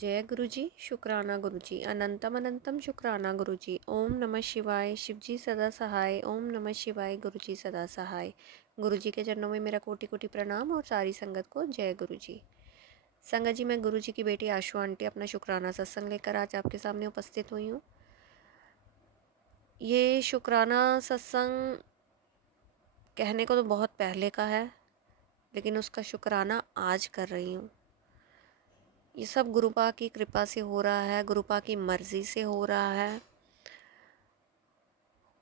जय गुरु जी। शुक्राना गुरु जी। अनंतम अनंतम शुक्राना गुरु जी। ओम नमः शिवाय। शिव जी सदा सहाय। ओम नमः शिवाय। गुरु जी सदा सहाय। गुरु जी के चरणों में मेरा कोटि कोटि प्रणाम और सारी संगत को जय गुरु जी। संगत जी, मैं गुरु जी की बेटी आशु आंटी अपना शुक्राना सत्संग लेकर आज आपके सामने उपस्थित हुई हूँ। ये शुक्राना सत्संग कहने को तो बहुत पहले का है, लेकिन उसका शुक्राना आज कर रही हूँ। ये सब गुरुपा की कृपा से हो रहा है, गुरुपा की मर्ज़ी से हो रहा है।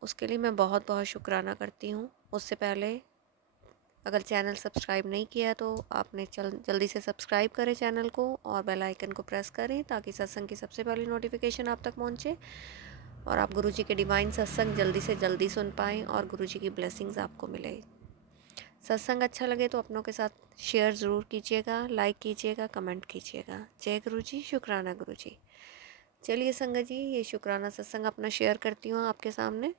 उसके लिए मैं बहुत बहुत शुक्राना करती हूँ। उससे पहले अगर चैनल सब्सक्राइब नहीं किया तो आपने जल्दी से सब्सक्राइब करें चैनल को और बेल आइकन को प्रेस करें ताकि सत्संग की सबसे पहली नोटिफिकेशन आप तक पहुँचे और आप गुरु जी के डिवाइन सत्संग जल्दी से जल्दी सुन पाएँ और गुरु जी की ब्लेसिंग्स आपको मिले। सत्संग अच्छा लगे तो अपनों के साथ शेयर ज़रूर कीजिएगा, लाइक कीजिएगा, कमेंट कीजिएगा। जय गुरु जी। शुक्राना गुरु जी। चलिए संगत जी, ये शुक्राना सत्संग अपना शेयर करती हूँ आपके सामने।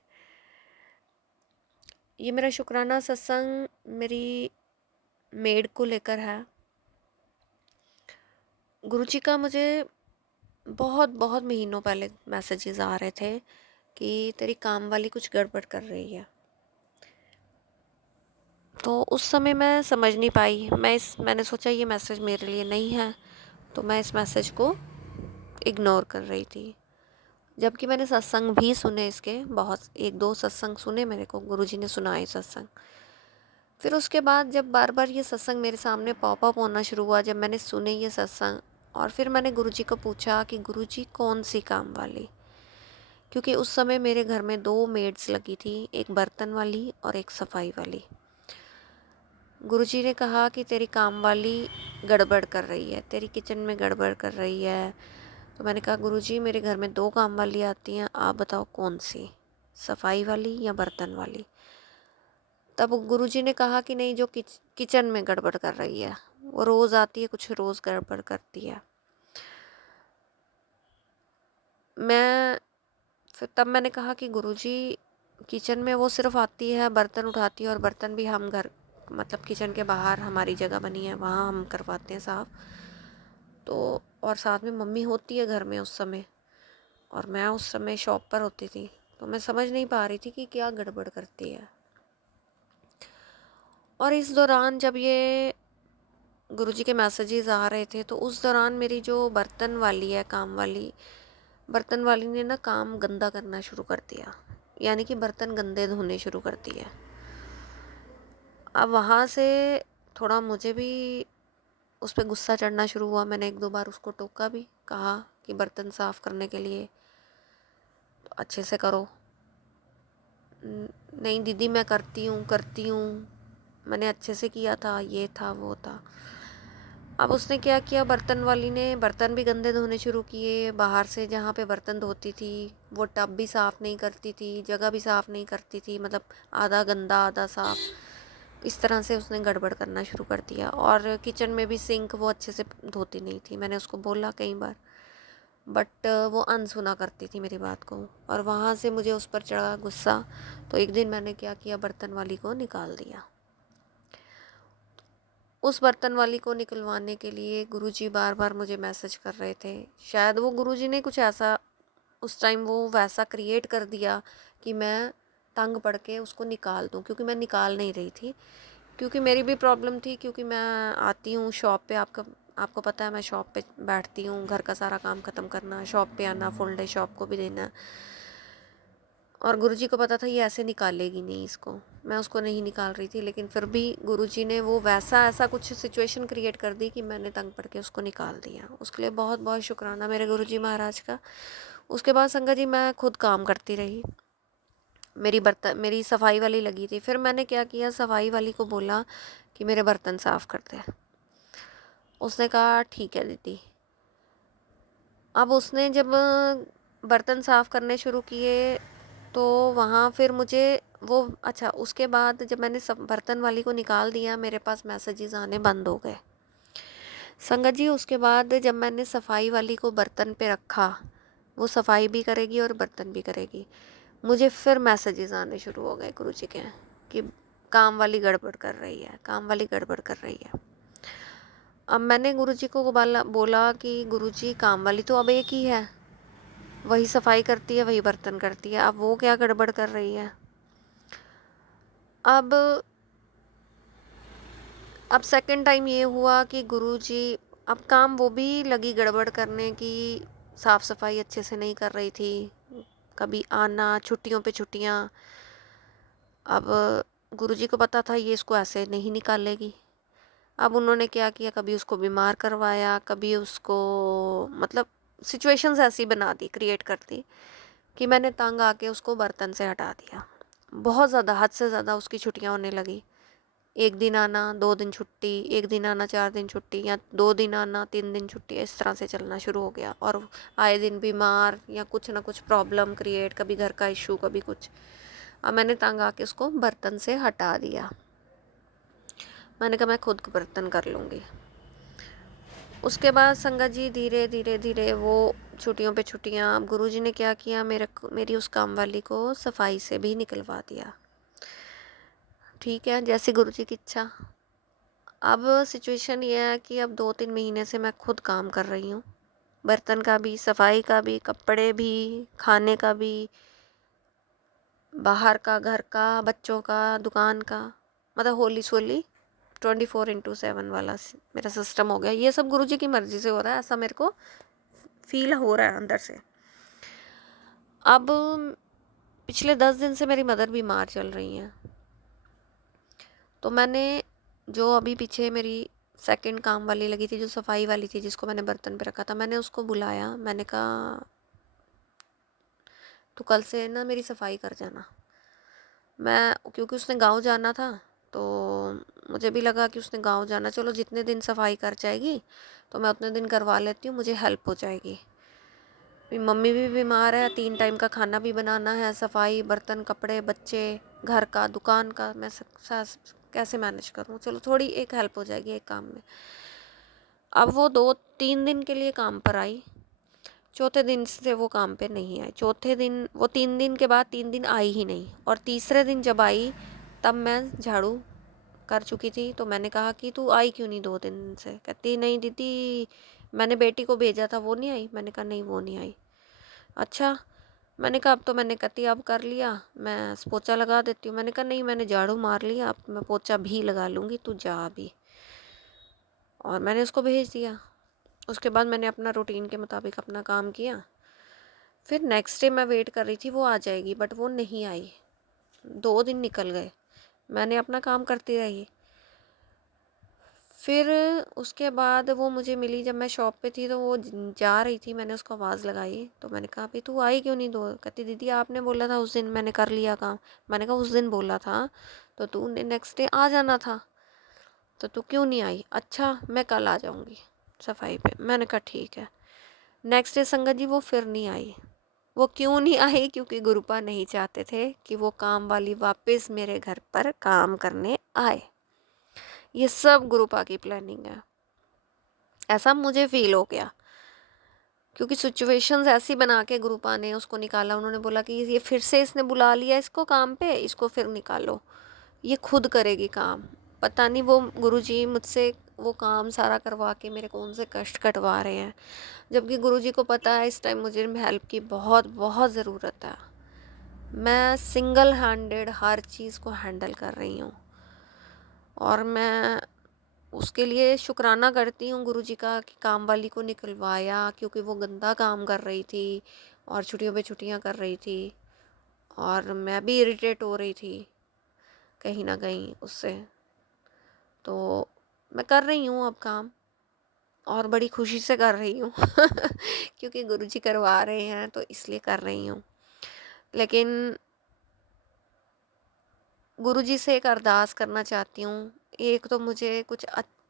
ये मेरा शुक्राना सत्संग मेरी मेड को लेकर है। गुरुजी का मुझे बहुत बहुत महीनों पहले मैसेजेस आ रहे थे कि तेरी काम वाली कुछ गड़बड़ कर रही है। तो उस समय मैं समझ नहीं पाई। मैंने सोचा ये मैसेज मेरे लिए नहीं है, तो मैं इस मैसेज को इग्नोर कर रही थी। जबकि मैंने सत्संग भी सुने, इसके बहुत एक दो सत्संग सुने मेरे को, गुरुजी ने सुनाए सत्संग। फिर उसके बाद जब बार बार ये सत्संग मेरे सामने पॉप अप होना शुरू हुआ, जब मैंने सुने ये सत्संग, और फिर मैंने गुरुजी को पूछा कि गुरुजी कौन सी काम वाली, क्योंकि उस समय मेरे घर में दो मेड्स लगी थी, एक बर्तन वाली और एक सफाई वाली। गुरुजी ने कहा कि तेरी काम वाली गड़बड़ कर रही है, तेरी किचन में गड़बड़ कर रही है। तो मैंने कहा गुरुजी मेरे घर में दो काम वाली आती हैं, आप बताओ कौन सी, सफाई वाली या बर्तन वाली। तब गुरुजी ने कहा कि नहीं, जो किचन में गड़बड़ कर रही है वो रोज़ आती है, कुछ रोज़ गड़बड़ करती है। फिर तब मैंने कहा कि गुरुजी किचन में वो सिर्फ आती है, बर्तन उठाती है, और बर्तन भी हम घर मतलब किचन के बाहर हमारी जगह बनी है वहाँ हम करवाते हैं साफ़। तो और साथ में मम्मी होती है घर में उस समय, और मैं उस समय शॉप पर होती थी। तो मैं समझ नहीं पा रही थी कि क्या गड़बड़ करती है। और इस दौरान जब ये गुरुजी के मैसेजेस आ रहे थे, तो उस दौरान मेरी जो बर्तन वाली है, काम वाली, बर्तन वाली ने ना काम गंदा करना शुरू कर दिया, यानी कि बर्तन गंदे धोने शुरू कर दिए। अब वहाँ से थोड़ा मुझे भी उस पर गुस्सा चढ़ना शुरू हुआ। मैंने एक दो बार उसको टोका भी, कहा कि बर्तन साफ़ करने के लिए तो अच्छे से करो। नहीं दीदी मैं करती हूँ, मैंने अच्छे से किया था, ये था वो था। अब उसने क्या किया, बर्तन वाली ने बर्तन भी गंदे धोने शुरू किए। बाहर से जहाँ पे बर्तन धोती थी वो टब भी साफ़ नहीं करती थी, जगह भी साफ़ नहीं करती थी, मतलब आधा गंदा आधा साफ़। इस तरह से उसने गड़बड़ करना शुरू कर दिया। और किचन में भी सिंक वो अच्छे से धोती नहीं थी। मैंने उसको बोला कई बार, बट वो अनसुना करती थी मेरी बात को, और वहाँ से मुझे उस पर चढ़ा गुस्सा। तो एक दिन मैंने क्या किया, बर्तन वाली को निकाल दिया। उस बर्तन वाली को निकलवाने के लिए गुरुजी बार बार मुझे मैसेज कर रहे थे। शायद वो गुरुजी ने कुछ ऐसा उस टाइम वो वैसा क्रिएट कर दिया कि मैं तंग पड़ के उसको निकाल दूं, क्योंकि मैं निकाल नहीं रही थी। क्योंकि मेरी भी प्रॉब्लम थी, क्योंकि मैं आती हूँ शॉप पे, आपको पता है मैं शॉप पे बैठती हूँ, घर का सारा काम ख़त्म करना, शॉप पे आना, फुल डे शॉप को भी देना। और गुरुजी को पता था ये ऐसे निकालेगी नहीं इसको, मैं उसको नहीं निकाल रही थी, लेकिन फिर भी गुरुजी ने वो वैसा ऐसा कुछ सिचुएशन क्रिएट कर दी कि मैंने तंग पड़ के उसको निकाल दिया। उसके लिए बहुत बहुत शुक्राना मेरे गुरुजी महाराज का। उसके बाद संगत जी मैं खुद काम करती रही। मेरी सफाई वाली लगी थी। फिर मैंने क्या किया, सफाई वाली को बोला कि मेरे बर्तन साफ़ कर दे। उसने कहा ठीक है दीदी। अब उसने जब बर्तन साफ़ करने शुरू किए तो वहाँ फिर मुझे वो अच्छा, उसके बाद जब मैंने सब बर्तन वाली को निकाल दिया, मेरे पास मैसेजेस आने बंद हो गए संगत जी। उसके बाद जब मैंने सफाई वाली को बर्तन पे रखा, वो सफाई भी करेगी और बर्तन भी करेगी, मुझे फिर मैसेजेस आने शुरू हो गए गुरुजी के कि काम वाली गड़बड़ कर रही है, काम वाली गड़बड़ कर रही है। अब मैंने गुरुजी को बोला कि गुरुजी काम वाली तो अब एक ही है, वही सफाई करती है, वही बर्तन करती है, अब वो क्या गड़बड़ कर रही है। अब सेकंड टाइम ये हुआ कि गुरुजी अब काम वो भी लगी गड़बड़ करने की, साफ़ सफाई अच्छे से नहीं कर रही थी, कभी आना, छुट्टियों पे छुट्टियाँ। अब गुरुजी को पता था ये इसको ऐसे नहीं निकालेगी। अब उन्होंने क्या किया, कभी उसको बीमार करवाया, कभी उसको मतलब सिचुएशंस ऐसी बना दी, क्रिएट कर दी कि मैंने तंग आके उसको बर्तन से हटा दिया। बहुत ज़्यादा, हद से ज़्यादा उसकी छुट्टियाँ होने लगी। 1 दिन आना, 2 दिन छुट्टी, 1 दिन आना, 4 दिन छुट्टी, या 2 दिन आना, 3 दिन छुट्टी, इस तरह से चलना शुरू हो गया। और आए दिन बीमार या कुछ ना कुछ प्रॉब्लम क्रिएट, कभी घर का इशू, कभी कुछ। अब मैंने तंग आके उसको बर्तन से हटा दिया। मैंने कहा मैं खुद बर्तन कर लूँगी। उसके बाद संगत जी धीरे धीरे धीरे वो छुट्टियों पे छुट्टियाँ, अब गुरुजी ने क्या किया, मेरी उस काम वाली को सफाई से भी निकलवा दिया। ठीक है, जैसी गुरुजी की इच्छा। अब सिचुएशन ये है कि अब 2-3 महीने से मैं खुद काम कर रही हूँ, बर्तन का भी, सफाई का भी, कपड़े भी, खाने का भी, बाहर का, घर का, बच्चों का, दुकान का, मतलब होली सोली 24/7 वाला मेरा सिस्टम हो गया। ये सब गुरुजी की मर्जी से हो रहा है, ऐसा मेरे को फील हो रहा है अंदर से। अब पिछले 10 दिन से मेरी मदर बीमार चल रही हैं, तो मैंने जो अभी पीछे मेरी सेकंड काम वाली लगी थी, जो सफाई वाली थी, जिसको मैंने बर्तन पे रखा था, मैंने उसको बुलाया। मैंने कहा तू कल से ना मेरी सफाई कर जाना। मैं, क्योंकि उसने गांव जाना था, तो मुझे भी लगा कि उसने गांव जाना, चलो जितने दिन सफाई कर जाएगी तो मैं उतने दिन करवा लेती हूँ, मुझे हेल्प हो जाएगी। मम्मी भी बीमार है, 3 टाइम का खाना भी बनाना है, सफाई, बर्तन, कपड़े, बच्चे, घर का, दुकान का, मैं कैसे मैनेज करूँ, चलो थोड़ी एक हेल्प हो जाएगी एक काम में। अब वो 2-3 दिन के लिए काम पर आई, चौथे दिन से वो काम पे नहीं आई। चौथे दिन, वो 3 दिन के बाद 3 दिन आई ही नहीं, और तीसरे दिन जब आई तब मैं झाड़ू कर चुकी थी। तो मैंने कहा कि तू आई क्यों नहीं 2 दिन से? कहती नहीं दीदी, मैंने बेटी को भेजा था, वो नहीं आई। मैंने कहा नहीं, वो नहीं आई। अच्छा, मैंने कहा अब तो मैंने कती अब कर लिया, मैं पोछा लगा देती हूँ। मैंने कहा नहीं, मैंने झाड़ू मार लिया, अब मैं पोछा भी लगा लूँगी, तू जा अभी। और मैंने उसको भेज दिया। उसके बाद मैंने अपना रूटीन के मुताबिक अपना काम किया। फिर नेक्स्ट डे मैं वेट कर रही थी वो आ जाएगी, बट वो नहीं आई। 2 दिन निकल गए, मैंने अपना काम करती रही। फिर उसके बाद वो मुझे मिली, जब मैं शॉप पे थी तो वो जा रही थी, मैंने उसको आवाज़ लगाई। तो मैंने कहा अभी तू आई क्यों नहीं? दो कहती दीदी आपने बोला था उस दिन, मैंने कर लिया काम। मैंने कहा उस दिन बोला था तो तू नेक्स्ट डे आ जाना था, तो तू क्यों नहीं आई? अच्छा मैं कल आ जाऊँगी सफाई पे। मैंने कहा ठीक है। नेक्स्ट डे संगत जी वो फिर नहीं आई। वो क्यों नहीं आई? क्योंकि गुरुपा नहीं चाहते थे कि वो काम वाली वापस मेरे घर पर काम करने आए। ये सब गुरुपा की प्लानिंग है, ऐसा मुझे फील हो गया। क्योंकि सिचुएशंस ऐसी बना के गुरुपा ने उसको निकाला। उन्होंने बोला कि ये फिर से इसने बुला लिया इसको काम पे, इसको फिर निकालो, ये खुद करेगी काम। पता नहीं वो गुरुजी मुझसे वो काम सारा करवा के मेरे कौन से कष्ट कटवा रहे हैं, जबकि गुरुजी को पता है इस टाइम मुझे हेल्प की बहुत बहुत ज़रूरत है। मैं सिंगल हैंडेड हर चीज़ को हैंडल कर रही हूँ, और मैं उसके लिए शुक्राना करती हूँ गुरुजी का कि काम वाली को निकलवाया, क्योंकि वो गंदा काम कर रही थी और छुट्टियों पे छुट्टियाँ कर रही थी, और मैं भी इरिटेट हो रही थी कहीं ना कहीं उससे। तो मैं कर रही हूँ अब काम, और बड़ी खुशी से कर रही हूँ क्योंकि गुरुजी करवा रहे हैं तो इसलिए कर रही हूँ। लेकिन गुरुजी से एक अरदास करना चाहती हूँ, एक तो मुझे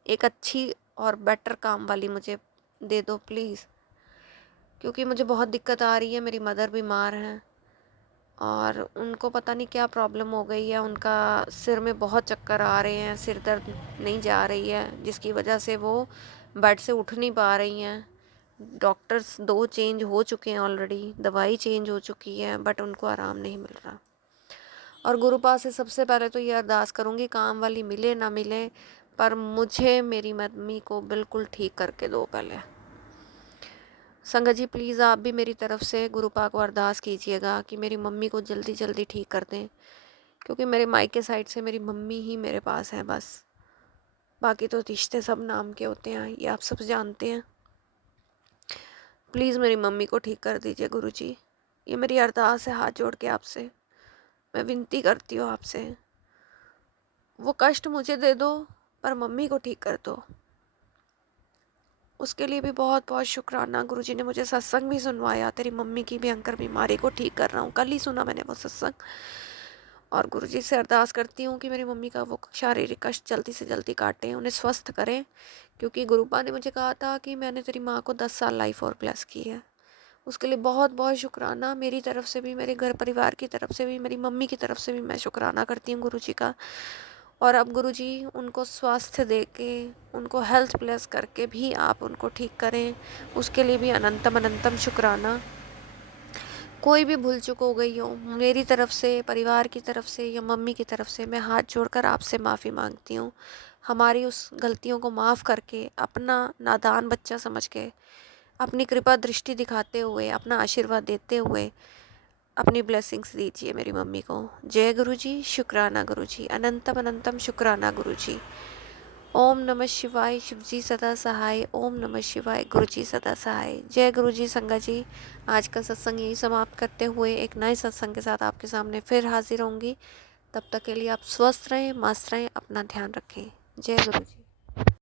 एक अच्छी और बेटर काम वाली मुझे दे दो प्लीज़, क्योंकि मुझे बहुत दिक्कत आ रही है। मेरी मदर बीमार हैं और उनको पता नहीं क्या प्रॉब्लम हो गई है, उनका सिर में बहुत चक्कर आ रहे हैं, सिर दर्द नहीं जा रही है, जिसकी वजह से वो बेड से उठ नहीं पा रही हैं। डॉक्टर्स 2 चेंज हो चुके हैं ऑलरेडी, दवाई चेंज हो चुकी है, बट उनको आराम नहीं मिल रहा। और गुरुपा से सबसे पहले तो ये अरदास करूँगी, काम वाली मिले ना मिले, पर मुझे मेरी मम्मी को बिल्कुल ठीक करके दो पहले। संगत जी प्लीज़ आप भी मेरी तरफ से गुरु पाक को अरदास कीजिएगा कि मेरी मम्मी को जल्दी जल्दी ठीक कर दें, क्योंकि मेरे मायके साइड से मेरी मम्मी ही मेरे पास है बस। बाकी तो रिश्ते सब नाम के होते हैं, ये आप सब जानते हैं। प्लीज़ मेरी मम्मी को ठीक कर दीजिए गुरुजी, ये मेरी अरदास है हाथ जोड़ के आपसे। मैं विनती करती हूँ आपसे, वो कष्ट मुझे दे दो पर मम्मी को ठीक कर दो। उसके लिए भी बहुत बहुत शुक्राना। गुरुजी ने मुझे सत्संग भी सुनवाया, तेरी मम्मी की भयंकर बीमारी को ठीक कर रहा हूँ। कल ही सुना मैंने वो सत्संग। और गुरुजी से अरदास करती हूँ कि मेरी मम्मी का वो शारीरिक कष्ट जल्दी से जल्दी काटें, उन्हें स्वस्थ करें, क्योंकि गुरुपा ने मुझे कहा था कि मैंने तेरी माँ को 10 साल लाइफ और ब्लेस की है। उसके लिए बहुत बहुत शुक्राना। मेरी तरफ से भी, मेरे घर परिवार की तरफ से भी, मेरी मम्मी की तरफ से भी मैं शुक्राना करती हूँ गुरुजी का। और अब गुरुजी उनको स्वास्थ्य दे के, उनको हेल्थ ब्लेस करके भी आप उनको ठीक करें, उसके लिए भी अनंतम अनंतम शुक्राना। कोई भी भूल चूक हो गई हो मेरी तरफ से, परिवार की तरफ से या मम्मी की तरफ से, मैं हाथ जोड़कर आपसे माफ़ी मांगती हूँ। हमारी उस गलतियों को माफ़ करके, अपना नादान बच्चा समझ के, अपनी कृपा दृष्टि दिखाते हुए, अपना आशीर्वाद देते हुए अपनी ब्लेसिंग्स दीजिए मेरी मम्मी को। जय गुरुजी, शुक्राना गुरुजी, अनंतम अनंतम शुक्राना गुरुजी। ओम नमः शिवाय, शिवजी सदा सहाय। ओम नमः शिवाय, गुरुजी सदा सहाय। जय गुरुजी। संगत जी, आज का सत्संग यही समाप्त करते हुए एक नए सत्संग के साथ आपके सामने फिर हाजिर होंगी। तब तक के लिए आप स्वस्थ रहें, मस्त रहें, अपना ध्यान रखें। जय गुरुजी।